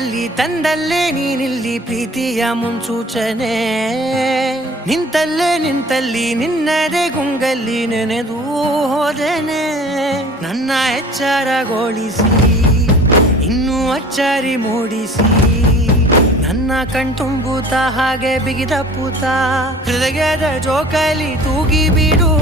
ಕೈಯಲ್ಲಿ ತಂದಲ್ಲೇ ನೀನಿಲ್ಲಿ ಪ್ರೀತಿಯ ಮುನ್ಸೂಚನೆ ನಿಂತಲ್ಲಿ ನಿನ್ನದೇ ಗುಂಗಲ್ಲಿ ನೆನೆದು ಹೋದನೆ ನನ್ನ ಎಚ್ಚರಗೊಳಿಸಿ ಇನ್ನೂ ಅಚ್ಚರಿ ಮೂಡಿಸಿ ನನ್ನ ಕಣ್ತುಂಬುತ್ತ ಹಾಗೆ ಬಿಗಿದ ಪೂತ ಹೃದಯದ ಜೋಕಾಲಿ ತೂಗಿ ಬಿಡು